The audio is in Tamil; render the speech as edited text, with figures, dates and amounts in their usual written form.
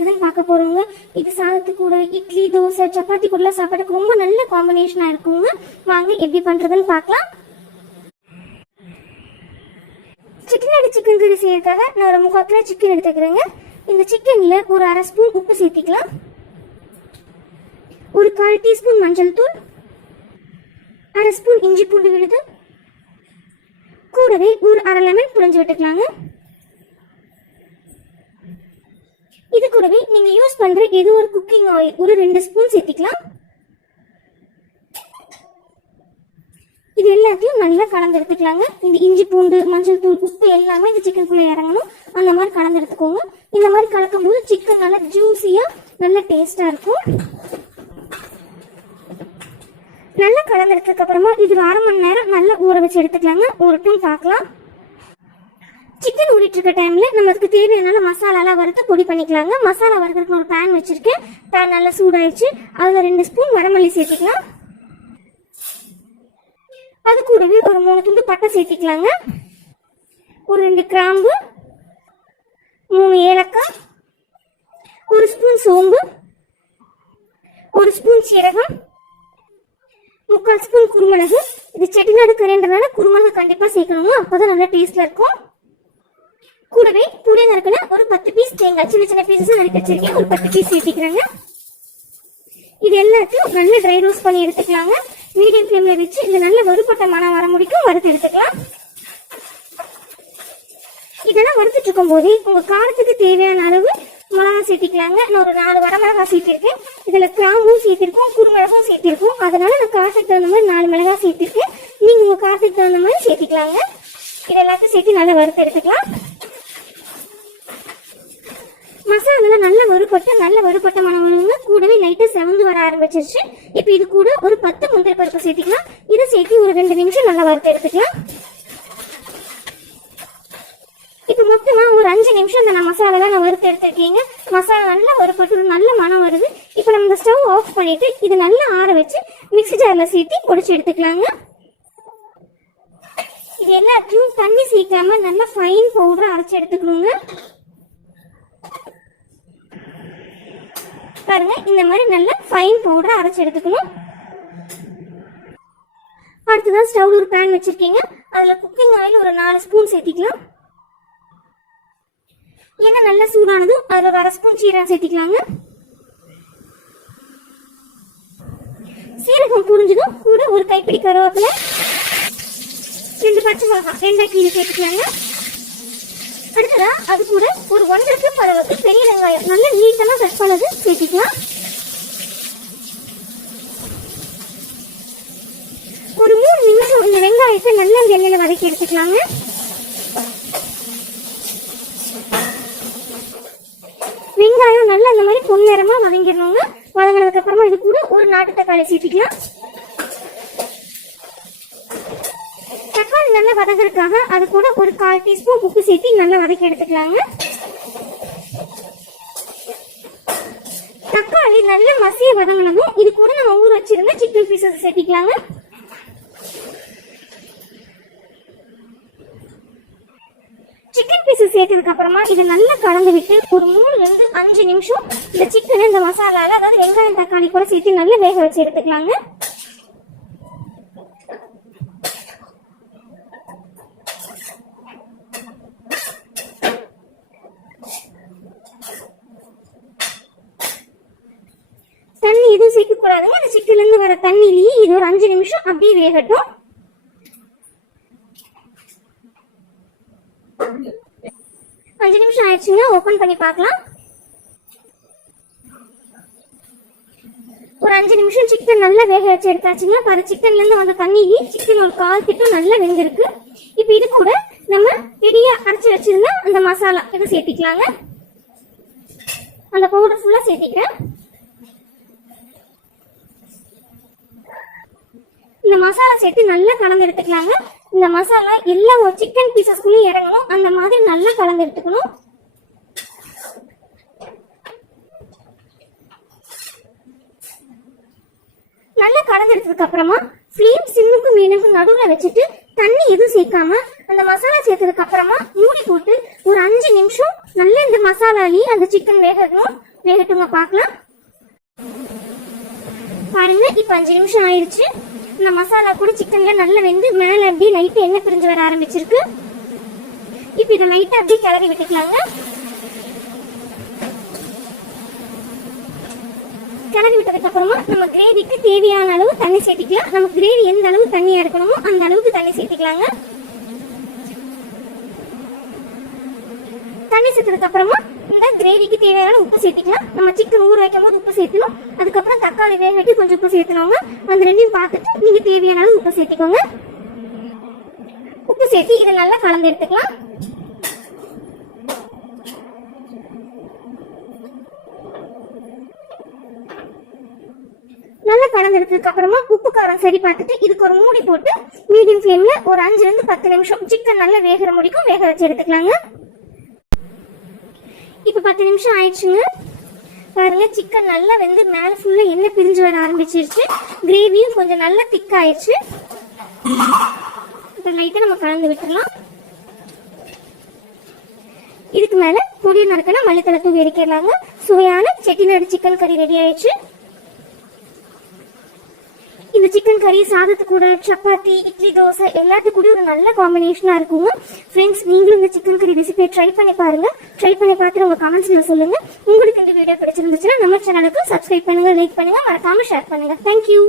செய்யறதுன்னு பார்க்க போறோங்க. இது சாதத்து கூட, இட்லி, தோசை, சப்பாத்தி கூட சாப்பாட்டுக்கு ரொம்ப நல்ல காம்பினேஷனா இருக்குங்க. வாங்க எப்படி பண்றதுன்னு பார்க்கலாம். செட்டிநாடு சிக்கன் கறி செய்யறதுக்காக நான் ஒரு 3/4 கிலோ சிக்கன் எடுத்துக்கிறேங்க. இந்த சிக்கன்ல ஒரு 1/2 ஸ்பூன் உப்பு சேர்த்திக்கலாம். ஒரு 1/4 டீஸ்பூன் மஞ்சள் தூள், 1/2 ஸ்பூன் இஞ்சி பூண்டு விழுது, கூடவே ஒரு 1/2 லெமன் புழிஞ்சு விட்டுக்கலாங்க. இது கூடவே நீங்க யூஸ் பண்ற ஏதோ ஒரு குக்கிங் ஆயில் ஒரு 2 ஸ்பூன் சேர்த்திக்கலாம். இது எல்லாத்தையும் நல்லா கலந்து எடுத்துக்கலாங்க. இந்த இஞ்சி பூண்டு, மஞ்சள் தூள், உப்பு எல்லாமே இந்த சிக்கனுக்குள்ள இறங்கணும். அந்த மாதிரி கலந்து எடுத்துக்கோங்க. இந்த மாதிரி கலக்கும் போது சிக்கன் நல்லா ஜூஸியா நல்ல டேஸ்டா இருக்கும். நல்லா கலந்து எடுத்ததுக்கு அப்புறமா இது 1/2 மணி நேரம் நல்லா ஊற வச்சு எடுத்துக்கலாங்க. ஊறட்டும் பார்க்கலாம். சிக்கன் ஊறிட்டு இருக்க டைம்ல நம்ம அதுக்கு தேவையான மசாலாலாம் வறுத்து பொடி பண்ணிக்கலாங்க. மசாலா வறுக்கிறதுக்கு ஒரு பேன் வச்சிருக்கேன். பேன் நல்லா சூடாயிடுச்சு. அதுல 2 ஸ்பூன் வரமல்லி சேர்த்துக்கலாம். அது கூடவே ஒரு 3 துண்டு பட்டை சேர்த்திக்கலாங்க. ஒரு 2 கிராம்பு, 3 ஏலக்காய், 1 ஸ்பூன் சோம்பு, 1 ஸ்பூன் சீரகம், 3/4 ஸ்பூன் குருமிளகு. இது செட்டிநாடு கறின்றதுனால குருமிளகு கண்டிப்பா சேர்க்கணுங்க. அப்பதான் நல்ல டேஸ்ட்ல இருக்கும். கூடவே புளிய நறுக்குன ஒரு 10 பீஸ் தேங்காய் சின்ன சின்ன பீசஸ் நறுக்கி வச்சிருக்கேன். ஒரு 10 பீஸ் சேர்த்திக்கிறேங்க. இது எல்லாத்தையும் நல்லா ட்ரை ரோஸ்ட் பண்ணி எடுத்துக்கலாங்க. மீடியம் ஃப்ளேம்ல வச்சு இது நல்ல வறுபட்ட மணம் வர முடிக்கும் வறுத்து எடுத்துக்கலாம். இதெல்லாம் வறுத்துட்டு இருக்கும் போது உங்க காரத்துக்கு தேவையான அளவு மிளகா சேர்த்திக்கலாங்க. நான் ஒரு 4 வரமிளகாய் சேர்த்திருக்கேன். இதுல கிராம்பும் சேர்த்திருக்கோம், குருமிளகும் சேர்த்திருக்கோம். அதனால நான் காரத்துக்கு தகுந்த மாதிரி 4 மிளகாய் சேர்த்திருக்கேன். நீங்க உங்க காரத்துக்கு தகுந்த மாதிரி சேர்த்திக்கலாங்க. இது எல்லாத்தையும் சேர்த்து நல்லா வறுத்து எடுத்துக்கலாம். மசாலா நல்ல வறுபட்ட மணம் கூடவே லைட்டா செவந்து வர ஆரம்பிச்சிருச்சு. இப்ப இது கூட ஒரு 10 முந்திரி பருப்பு சேர்த்திக்கலாம். இதை சேர்த்து ஒரு 2 நிமிஷம் நல்லா வறுத்து எடுத்துக்கலாம். இப்ப மொத்தமா ஒரு 5 நிமிஷம் இந்த மசாலா நான் வறுத்து எடுத்துருக்கீங்க. மசாலா நல்லா வறுபட்டு ஒரு நல்ல மனம் வருது. இப்ப நம்ம இந்த ஸ்டவ் ஆஃப் பண்ணிட்டு இது நல்லா ஆற வச்சு மிக்ஸி ஜார்ல சேர்த்து பொடிச்சு எடுத்துக்கலாங்க. இது எல்லாத்தையும் தண்ணி சேர்க்காம நல்லா ஃபைன் பவுடரா அரைச்சு எடுத்துக்கணுங்க. பாருங்க, இந்த மாதிரி நல்ல ஃபைன் பவுடரா அரைச்சு எடுத்துக்கணும். அடுத்ததான் ஸ்டவ்ல ஒரு பேன் வச்சிருக்கீங்க. அதுல குக்கிங் ஆயில் ஒரு 4 ஸ்பூன் சேர்த்திக்கலாம். ஏன்னா நல்லா சூடானதும் அதுல ஒரு 1/2 ஸ்பூன் சீரகம் சேர்த்திக்கலாங்க. சீரகம் புரிஞ்சதும் கூட ஒரு கைப்பிடி கருவேப்பிலை, 2 பச்சை மிளகாய் 2 கீரை சேர்த்துக்கலாங்க. அடுத்ததா அது கூட ஒரு 1/2 கப் அளவுக்கு பெரிய வெங்காயம் நல்ல நீட்டமா கட் பண்ணது சேர்த்திக்கலாம். ஒரு 3 நிமிஷம் இந்த வெங்காயத்தை நல்லா எண்ணெயில வதக்கி எடுத்துக்கலாங்க. வெங்காயம் நல்லா இந்த மாதிரி பொன்னிறமா வதங்கிடணுங்க. வதங்கினதுக்கு அப்புறமா இது கூட ஒரு நாட்டு தக்காளி சேர்த்திக்கலாம். தக்காளி நல்லா வதங்கிறதுக்காக அது கூட ஒரு 1/4 டீஸ்பூன் உப்பு சேர்த்து நல்லா வதக்கி எடுத்துக்கலாங்க. தக்காளி நல்ல மசிய வதங்கினதும் இது கூட நம்ம ஊற வச்சிருந்த சிக்கன் பீசஸ் சேர்த்திக்கலாங்க. சிக்கன் பீசஸ் சேர்த்ததுக்கு அப்புறமா இதை நல்லா கலந்து விட்டு ஒரு 3 லிருந்து 5 நிமிஷம் இந்த சிக்கன் இந்த மசாலால அதாவது வெங்காயம் தக்காளி கூட சேர்த்து நல்லா வேக வச்சு எடுத்துக்கலாங்க. தண்ணி எதுவும் சேர்க்க கூடாதுங்க. அந்த சிக்கன்ல இருந்து வர தண்ணியிலேயே இது ஒரு 5 நிமிஷம் அப்படியே வேகட்டும். 5 நிமிஷம் ஆயிடுச்சுங்க. ஓபன் பண்ணி பார்க்கலாம். ஒரு 5 நிமிஷம் சிக்கன் நல்லா வேக வச்சு எடுத்தாச்சுங்க. பாரு, சிக்கன்ல இருந்து வந்த தண்ணியிலேயே சிக்கன் ஒரு 1/4 திட்டம் நல்லா வெந்திருக்கு. இப்ப இது கூட நம்ம இடியா அரைச்சு வச்சிருந்தா அந்த மசாலா இதை சேர்த்திக்கலாங்க. அந்த பவுடர் ஃபுல்லா சேர்த்திக்கிறேன். இந்த மசாலா சேர்த்து நல்லா கலந்து எடுத்துக்கலாங்க. இந்த மசாலா எல்லா சிக்கன் பீசஸ்க்குள்ளேயும் இறங்கணும். அந்த மாதிரி நல்லா கலந்து எடுத்துக்கணும். நல்லா கலந்து எடுத்ததுக்கு அப்புறமா ஃப்ளேம் சிம்முக்கு மீனுக்கு நடுவில் வச்சுட்டு தண்ணி எதுவும் சேர்க்காம அந்த மசாலா சேர்த்ததுக்கு அப்புறமா மூடி போட்டு ஒரு 5 நிமிஷம் நல்லா இந்த மசாலாலேயே அந்த சிக்கன் வேகணும். வேகட்டுங்க பார்க்கலாம். பாருங்க இப்ப 5 நிமிஷம் ஆயிடுச்சு. இந்த மசாலா கூட சிக்கன்ல நல்லா வெந்து மேல அப்படியே லைட்டா எண்ணெய் பிரிஞ்சு வர ஆரம்பிச்சிருக்கு. இப்ப இதை லைட்டா அப்படியே கிளறி விட்டுக்கலாங்க. கிளறி விட்டதுக்கு அப்புறமா நம்ம கிரேவிக்கு தேவையான அளவு தண்ணி சேர்த்திக்கலாம். நம்ம கிரேவி எந்த அளவு தண்ணியா இருக்கணுமோ அந்த அளவுக்கு தண்ணி சேர்த்திக்கலாங்க. தண்ணி சேர்த்ததுக்கு அப்புறமா இந்த கிரேவிக்கு தேவையான உப்பு சேர்த்திக்கலாம். நம்ம சிக்கன் ஊற வைக்கும் போது உப்பு சேர்த்தணும். அதுக்கப்புறம் தக்காளி வேக வெட்டி கொஞ்சம் உப்பு சேர்த்தணுங்க. அந்த ரெண்டையும் பார்த்துட்டு நீங்க தேவையான அளவு உப்பு சேர்த்திக்கோங்க. உப்பு சேர்த்து இதை நல்லா கலந்து எடுத்துக்கலாம். நல்லா கலந்து எடுத்ததுக்கு அப்புறமா உப்பு காரம் சரி பார்த்துட்டு இதுக்கு ஒரு மூடி போட்டு மீடியம் ஃப்ளேம்ல ஒரு 5 to 10 நிமிஷம் சிக்கன் நல்லா வேகிற முடிக்கும் வேக வச்சு எடுத்துக்கலாங்க. இப்ப 10 நிமிஷம் ஆயிடுச்சுங்க. பாருங்க சிக்கன் நல்லா வெந்து மேல ஃபுல்லா எண்ணெய் பிரிஞ்சு வர ஆரம்பிச்சிருச்சு. கிரேவியும் கொஞ்சம் நல்லா திக் ஆயிடுச்சு. இப்ப லைட்டா நம்ம கலந்து விட்டுறலாம். இதுக்கு மேல பொடி நறுக்கின மல்லித்தலை தூவி இறக்கிடலாங்க. சுவையான செட்டிநாடு சிக்கன் கறி ரெடி ஆயிடுச்சு. இந்த சிக்கன் கறி சாதத்து கூட, சப்பாத்தி, இட்லி, தோசை எல்லாத்துக்கும் கூட ஒரு நல்ல காம்பினேஷனா இருக்குங்க. ஃப்ரெண்ட்ஸ், நீங்களும் இந்த சிக்கன் கறி ரெசிபியை ட்ரை பண்ணி பாருங்க. ட்ரை பண்ணி பார்த்துட்டு உங்க கமெண்ட்ஸ்ல சொல்லுங்க. உங்களுக்கு இந்த வீடியோ பிடிச்சிருந்துச்சுன்னா நம்ம சேனலுக்கு சப்ஸ்கிரைப் பண்ணுங்க, லைக் பண்ணுங்க, மறக்காம ஷேர் பண்ணுங்க. தேங்க்யூ.